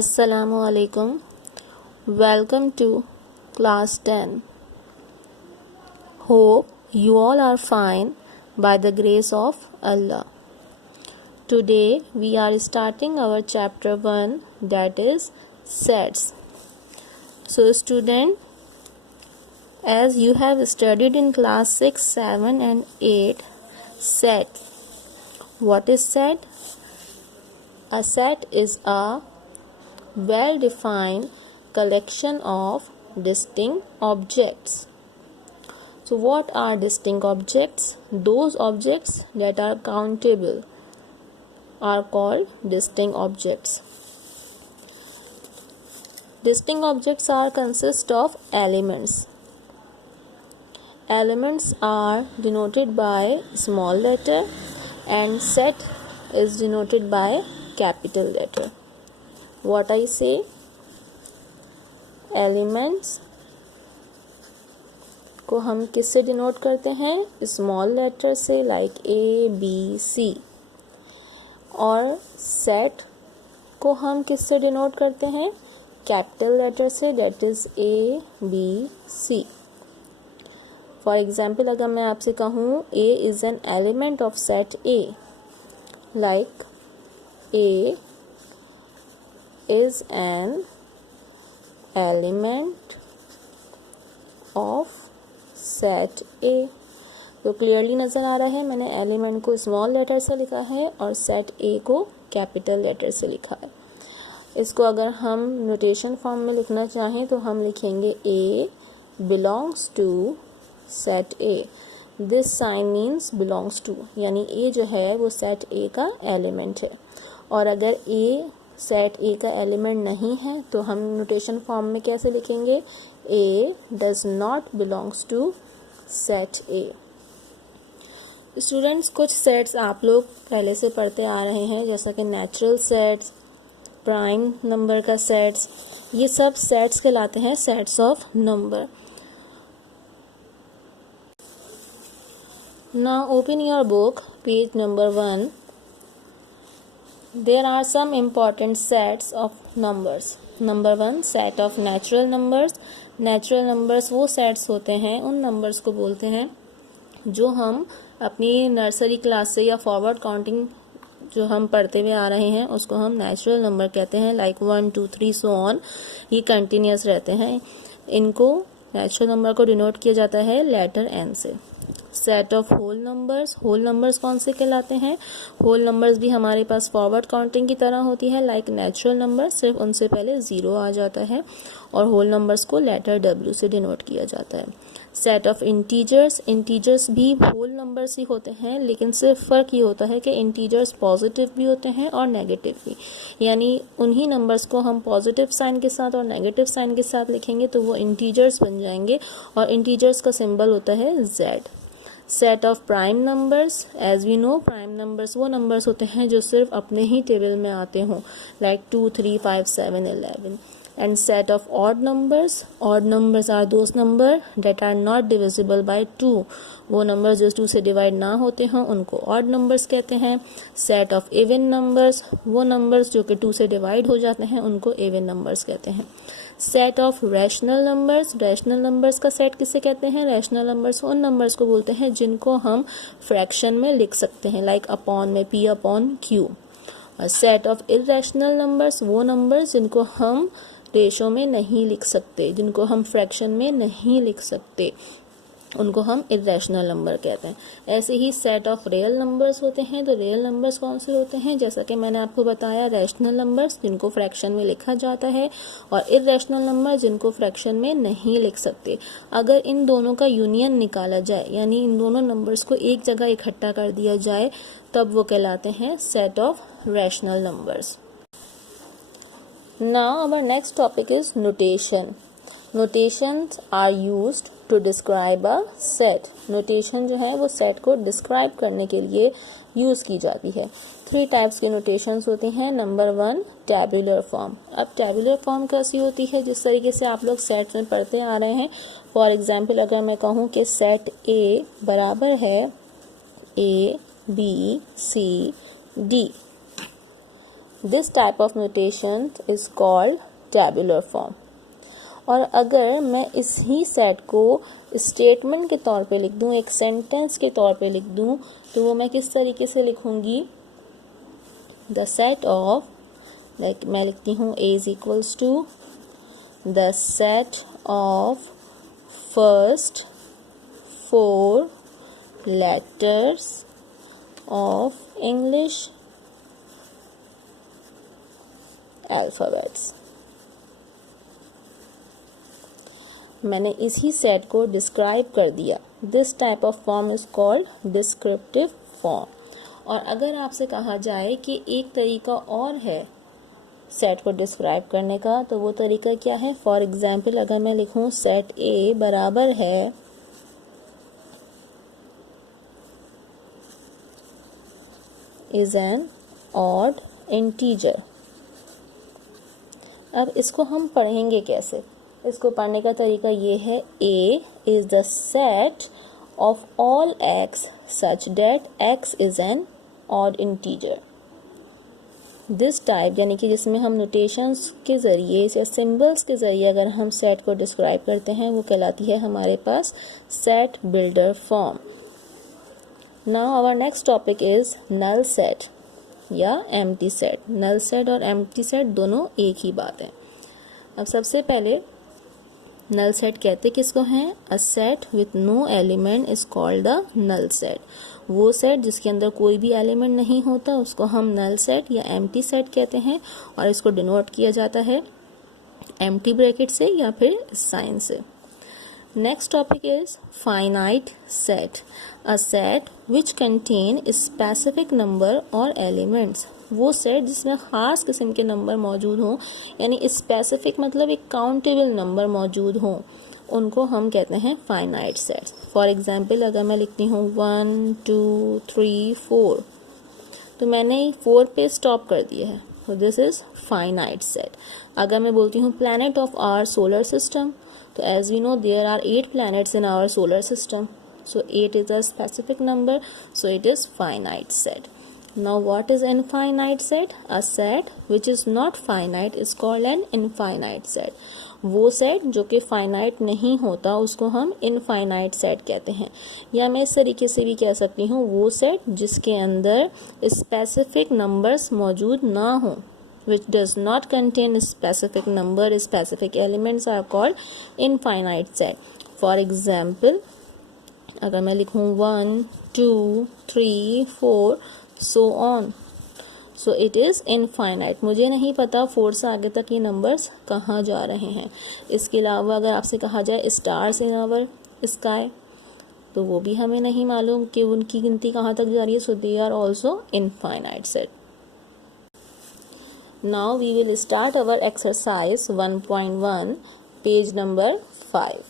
Assalamu alaikum. Welcome to class 10. Hope you all are fine by the grace of Allah. Today we are starting our chapter 1, that is sets. So student, as you have studied in class 6, 7 and 8 set. What is set? A set is a well-defined collection of distinct objects. So what are distinct objects? Those objects that are countable are called distinct objects. Distinct objects are consist of elements. Elements are denoted by small letter and set is denoted by capital letter. What I say? Elements को हम किससे denote करते हैं? Small letter से, like A B C. और set को हम किससे डिनोट करते हैं? कैपिटल लेटर से, that is A B C. For example, अगर मैं आपसे कहूँ A is an element of set A, like A is an element of set A. तो क्लियरली नज़र आ रहा है, मैंने एलिमेंट को स्मॉल लेटर से लिखा है और सेट A को कैपिटल लेटर से लिखा है. इसको अगर हम नोटेशन फॉर्म में लिखना चाहें तो हम लिखेंगे A belongs to set A. This sign means belongs to, यानी A जो है वो सेट A का एलिमेंट है. और अगर A सेट ए का एलिमेंट नहीं है तो हम नोटेशन फॉर्म में कैसे लिखेंगे? A does not belongs to set A. Students, कुछ सेट्स आप लोग पहले से पढ़ते आ रहे हैं, जैसा कि नेचुरल सेट्स, प्राइम नंबर का सेट्स, ये सब सेट्स कहलाते हैं sets of number. Now open your book, page number 1. There are some important sets of numbers. Number 1, set of natural numbers. Natural numbers वो sets होते हैं, उन numbers को बोलते हैं जो हम अपनी नर्सरी क्लास से या फॉरवर्ड काउंटिंग जो हम पढ़ते हुए आ रहे हैं उसको हम नेचुरल नंबर कहते हैं, लाइक 1 2 3 सो ऑन. ये कंटिन्यूस रहते हैं. इनको नेचुरल नंबर को डिनोट किया जाता है लेटर एन से. Set of whole numbers. Whole numbers कौन से कहलाते हैं? होल नंबर्स भी हमारे पास फॉरवर्ड काउंटिंग की तरह होती है, लाइक नेचुरल नंबर, सिर्फ उनसे पहले 0 आ जाता है और होल नंबर्स को लेटर W से डिनोट किया जाता है. Set of integers. इंटीजर्स भी होल नंबर्स ही होते हैं, लेकिन सिर्फ फ़र्क ये होता है कि इंटीजर्स पॉजिटिव भी होते हैं और नेगेटिव भी, यानी उन्हीं नंबर्स को हम पॉजिटिव साइन के साथ और नेगेटिव साइन के साथ लिखेंगे तो वो इंटीजर्स बन जाएंगे और इंटीजर्स का सिंबल होता है Z. Set of prime numbers. As we know, prime numbers वो नंबर्स होते हैं जो सिर्फ अपने ही टेबल में आते हों, like 2 3 5 7 11. And set of odd numbers. Odd numbers are those number that are not divisible by 2. वो नंबर्स जो 2 से डिवाइड ना होते हों उनको ऑड नंबर्स कहते हैं. Set of even numbers. वो नंबर्स जो कि 2 से डिवाइड हो जाते हैं उनको इवन नंबर्स कहते हैं. Set of rational numbers. Rational numbers का सेट किसे कहते हैं? रैशनल नंबर्स उन नंबर्स को बोलते हैं जिनको हम फ्रैक्शन में लिख सकते हैं, लाइक अपॉन में P अपॉन Q. और सेट ऑफ इरैशनल नंबर्स. वो नंबर्स जिनको हम रेशो में नहीं लिख सकते, जिनको हम फ्रैक्शन में नहीं लिख सकते, उनको हम इरैशनल नंबर कहते हैं. ऐसे ही सेट ऑफ रियल नंबर्स होते हैं. तो रियल नंबर्स कौन से होते हैं? जैसा कि मैंने आपको बताया, रैशनल नंबर्स जिनको फ्रैक्शन में लिखा जाता है और इरैशनल नंबर जिनको फ्रैक्शन में नहीं लिख सकते. अगर इन दोनों का यूनियन निकाला जाए, यानी इन दोनों नंबर्स को एक जगह इकट्ठा कर दिया जाए, तब वो कहलाते हैं set of rational numbers. Now our next topic is notation. Notations are used to describe a set. Notation जो है वो सेट को डिस्क्राइब करने के लिए यूज़ की जाती है. 3 टाइप्स की नोटेशंस होती हैं. Number 1, tabular form. अब टैबुलर फॉर्म कैसी होती है? जिस तरीके से आप लोग सेट में पढ़ते आ रहे हैं. फॉर एग्जाम्पल, अगर मैं कहूँ कि सेट ए बराबर है A B C D, this type of notation is called tabular form. और अगर मैं इसी सेट को स्टेटमेंट के तौर पे लिख दूं, एक सेंटेंस के तौर पे लिख दूं, तो वो मैं किस तरीके से लिखूंगी? द सेट ऑफ, लाइक मैं लिखती हूँ A is equals to the set of first 4 letters of English alphabets। मैंने इसी सेट को डिस्क्राइब कर दिया। This type of form is called descriptive form. और अगर आपसे कहा जाए कि एक तरीका और है सेट को डिस्क्राइब करने का, तो वो तरीका क्या है? फॉर एग्जाम्पल, अगर मैं लिखूं सेट A बराबर है इज एन ऑड इंटीजर। अब इसको हम पढ़ेंगे कैसे? इसको पढ़ने का तरीका ये है, A is the set of all x such that x is an odd integer. This type, यानी कि जिसमें हम नोटेशंस के ज़रिए या सिंबल्स के ज़रिए अगर हम सेट को डिस्क्राइब करते हैं, वो कहलाती है हमारे पास set builder form. Now our next topic is null set या एम्प्टी सेट। नल सेट और एम्प्टी सेट दोनों एक ही बात है। अब सबसे पहले नल सेट कहते किसको हैं? A set with no element is called the null set. वो सेट जिसके अंदर कोई भी एलिमेंट नहीं होता उसको हम नल सेट या एम्प्टी सेट कहते हैं, और इसको डिनोट किया जाता है एम्प्टी ब्रैकेट से या फिर साइन से। Next topic is finite set, a set which contain specific number और एलिमेंट्स। वो सेट जिसमें खास किस्म के नंबर मौजूद हों, यानी स्पेसिफिक मतलब एक काउंटेबल नंबर मौजूद हों, उनको हम कहते हैं फाइनाइट सेट्स। फॉर एग्जाम्पल, अगर मैं लिखती हूँ 1 2 3 4, तो मैंने 4 पे स्टॉप कर दिया है, तो दिस इज फाइनाइट सेट। अगर मैं बोलती हूँ planet of our solar system, तो as we know there are 8 planets in our solar system, so 8 is a specific number, so it is finite set. Now what is infinite set? A set which is not finite is called an infinite set. वो set जो कि finite नहीं होता उसको हम infinite set कहते हैं। या मैं इस तरीके से भी कह सकती हूँ, वो सेट जिसके अंदर स्पेसिफिक नंबर्स मौजूद ना हो, which does not contain specific number, specific elements are called infinite set. For example, अगर मैं लिखूँ 1 2 3 4 so on, so it is infinite। मुझे नहीं पता 4 से आगे तक ये नंबर्स कहाँ जा रहे हैं। इसके अलावा अगर आपसे कहा जाए स्टार्स इन आवर स्काई, तो वो भी हमें नहीं मालूम कि उनकी गिनती कहाँ तक जा रही है, so they are also infinite set। Now we will start our exercise 1.1 page number 5।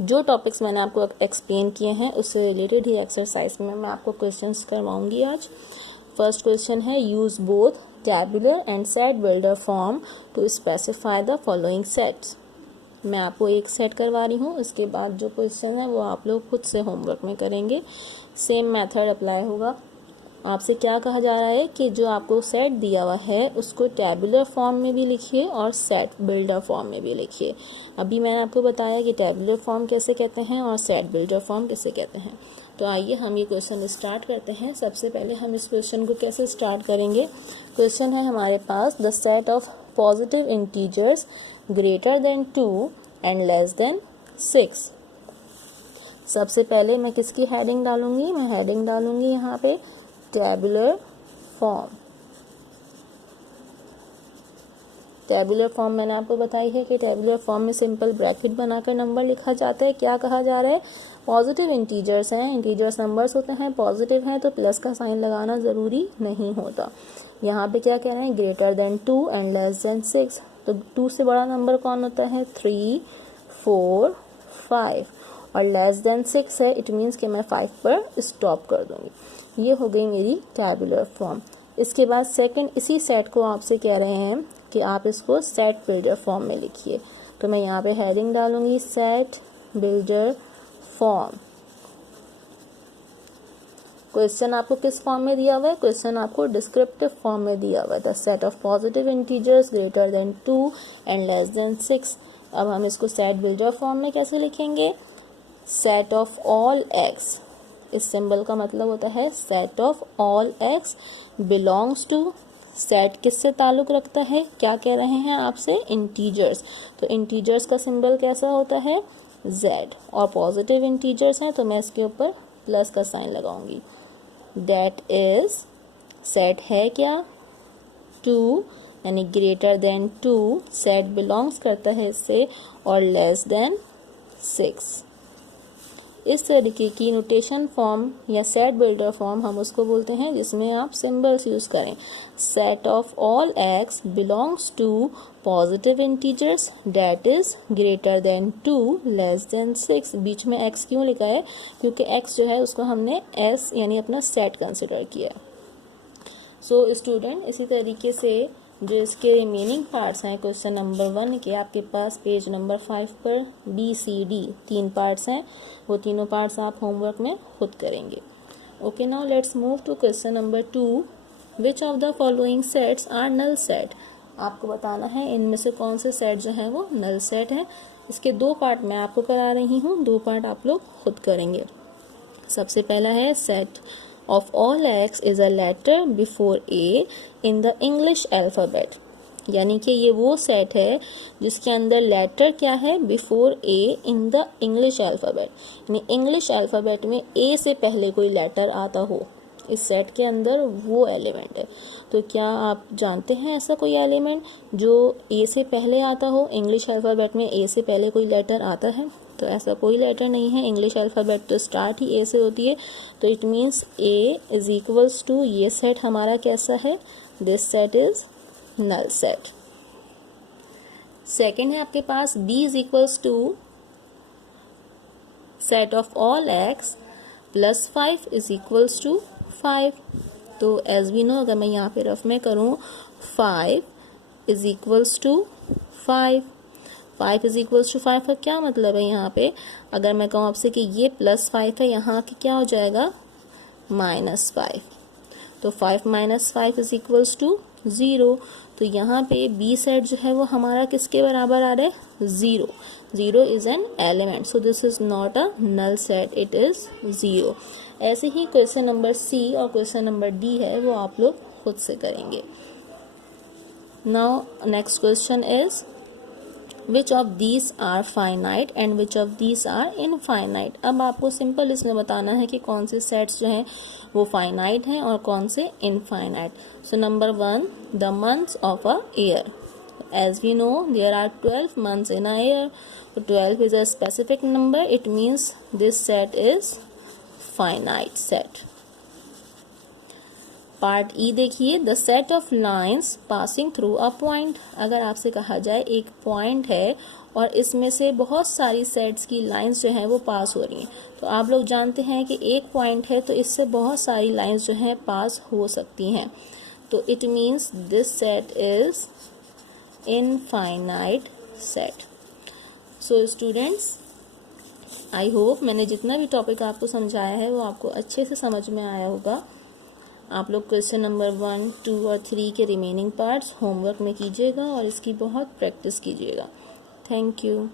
जो टॉपिक्स मैंने आपको एक्सप्लेन किए हैं उससे रिलेटेड ही एक्सरसाइज में मैं आपको क्वेश्चंस करवाऊंगी आज। फर्स्ट क्वेश्चन है, use both tabular and set builder form to specify the following sets. मैं आपको एक सेट करवा रही हूँ, इसके बाद जो क्वेश्चन है वो आप लोग खुद से होमवर्क में करेंगे। सेम मेथड अप्लाई होगा। आपसे क्या कहा जा रहा है कि जो आपको सेट दिया हुआ है उसको टैबुलर फॉर्म में भी लिखिए और सेट बिल्डर फॉर्म में भी लिखिए। अभी मैंने आपको बताया कि टैबुलर फॉर्म कैसे कहते हैं और सेट बिल्डर फॉर्म कैसे कहते हैं। तो आइए हम ये क्वेश्चन स्टार्ट करते हैं। सबसे पहले हम इस क्वेश्चन को कैसे स्टार्ट करेंगे। क्वेश्चन है हमारे पास, the set of positive integers greater than 2 and less than 6। सबसे पहले मैं किसकी हेडिंग डालूंगी? मैं हेडिंग डालूंगी यहाँ पे टैबुलर फॉर्म। टैबुलर फॉर्म मैंने आपको बताई है कि टैबुलर फॉर्म में सिंपल ब्रैकेट बनाकर नंबर लिखा जाता है। क्या कहा जा रहा है? पॉजिटिव इंटीजर्स हैं, इंटीजर्स नंबर्स होते हैं, पॉजिटिव हैं तो प्लस का साइन लगाना ज़रूरी नहीं होता। यहाँ पे क्या कह रहे हैं? Greater than 2 and less than 6। तो 2 से बड़ा नंबर कौन होता है? 3 4 5, और लेस देन 6 है, इट मीन्स कि मैं 5 पर स्टॉप कर दूंगी। ये हो गई मेरी टैबुलर फॉर्म। इसके बाद सेकंड, इसी सेट को आपसे कह रहे हैं कि आप इसको सेट बिल्डर फॉर्म में लिखिए। तो मैं यहाँ पे हेडिंग डालूंगी सेट बिल्डर फॉर्म। क्वेश्चन आपको किस फॉर्म में दिया हुआ है? क्वेश्चन आपको डिस्क्रिप्टिव फॉर्म में दिया हुआ है। The set of positive integers greater than 2 and less than 6। अब हम इसको सेट बिल्डर फॉर्म में कैसे लिखेंगे? सेट ऑफ ऑल एक्स, इस सिंबल का मतलब होता है set of all x belongs to, set किससे ताल्लुक रखता है? क्या कह रहे हैं आपसे? इंटीजर्स। तो इंटीजर्स का सिंबल कैसा होता है? z। और पॉजिटिव इंटीजर्स हैं तो मैं इसके ऊपर प्लस का साइन लगाऊंगी। दैट इज, सेट है क्या? 2 यानी ग्रेटर देन 2, सेट बिलोंग्स करता है इससे, और लेस देन 6। इस तरीके की नोटेशन फॉर्म या सेट बिल्डर फॉर्म हम उसको बोलते हैं जिसमें आप सिंबल्स यूज करें। Set of all x belongs to positive integers that is greater than 2 less than 6। बीच में x क्यों लिखा है? क्योंकि x जो है उसको हमने s यानी अपना सेट कंसिडर किया। सो स्टूडेंट, इसी तरीके से जो इसके रिमेनिंग पार्ट्स हैं क्वेश्चन नंबर 1 के, आपके पास पेज नंबर 5 पर BCD 3 पार्ट्स हैं, वो तीनों पार्ट्स आप होमवर्क में खुद करेंगे। Okay, now let's move to question number 2। Which of the following sets are null set? आपको बताना है इनमें से कौन से सेट जो है वो नल सेट हैं। इसके 2 पार्ट मैं आपको करा रही हूँ, 2 पार्ट आप लोग खुद करेंगे। सबसे पहला है set of all x is a letter before a in the English alphabet। यानी कि ये वो सेट है जिसके अंदर लेटर क्या है? Before a in the English alphabet, यानी इंग्लिश अल्फ़ाबेट में a से पहले कोई लेटर आता हो, इस सेट के अंदर वो एलिमेंट है। तो क्या आप जानते हैं ऐसा कोई एलिमेंट जो a से पहले आता हो? इंग्लिश अल्फ़ाबेट में a से पहले कोई लेटर आता है? तो ऐसा कोई लेटर नहीं है। इंग्लिश अल्फ़ाबेट तो स्टार्ट ही ए से होती है। तो it means A is equals to, ये सेट हमारा कैसा है? This set is null set. Second है आपके पास B is equals to set of all X plus 5 is equals to 5। तो एज वी नो, अगर मैं यहाँ पे रफ में करूँ 5 is equals to 5 is equals to 5 का क्या मतलब है? यहाँ पे अगर मैं कहूँ आपसे कि ये +5 है, यहाँ की क्या हो जाएगा? -5। तो 5 - 5 इज इक्वल्स टू 0। तो यहाँ पे बी सेट जो है वो हमारा किसके बराबर आ रहा है? 0। 0 is an element, so this is not a null set, it is 0। ऐसे ही क्वेश्चन नंबर सी और क्वेश्चन नंबर डी है वो आप लोग खुद से करेंगे। Now next question is which of these are finite and which of these are infinite. अब आपको सिंपल इसमें बताना है कि कौन से सेट्स जो हैं वो फाइनाइट हैं और कौन से infinite. So number 1, the months of a year. As we know there are 12 months in a year. 12 is a specific number, it means this set is finite set. Part E देखिए, the set of lines passing through a point. अगर आपसे कहा जाए एक point है और इसमें से बहुत सारी सेट्स की लाइन्स जो हैं वो पास हो रही हैं, तो आप लोग जानते हैं कि एक पॉइंट है तो इससे बहुत सारी लाइन्स जो हैं पास हो सकती हैं। तो it means this set is infinite set. So students, I hope मैंने जितना भी टॉपिक आपको समझाया है वो आपको अच्छे से समझ में आया होगा। आप लोग क्वेश्चन नंबर 1, 2 और 3 के रिमेनिंग पार्ट्स होमवर्क में कीजिएगा और इसकी बहुत प्रैक्टिस कीजिएगा। Thank you.